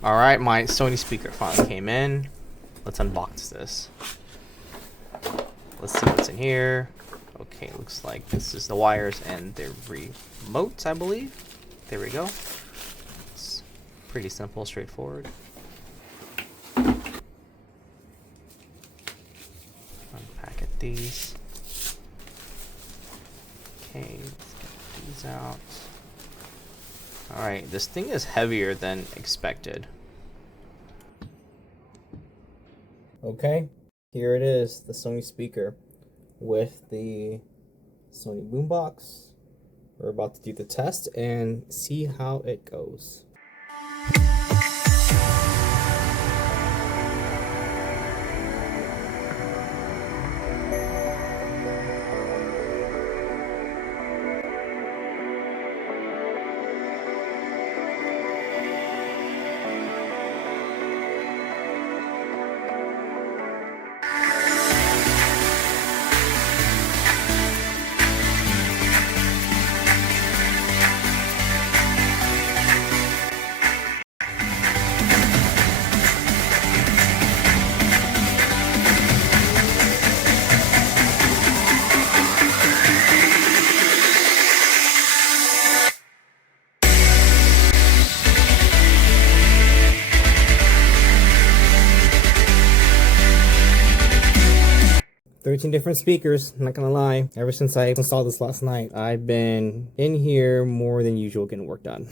Alright, my Sony speaker finally came in. Let's unbox this. Let's see what's in here. Okay, looks like this is the wires and the remotes, I believe. There we go. It's pretty simple, straightforward. Unpacket these. Okay, let's get these out. Alright, this thing is heavier than expected. Okay, here it is, the Sony speaker with the Sony boombox. We're about to do the test and see how it goes. $13 different speakers, I'm not gonna lie. Ever since I installed this last night, I've been in here more than usual getting work done.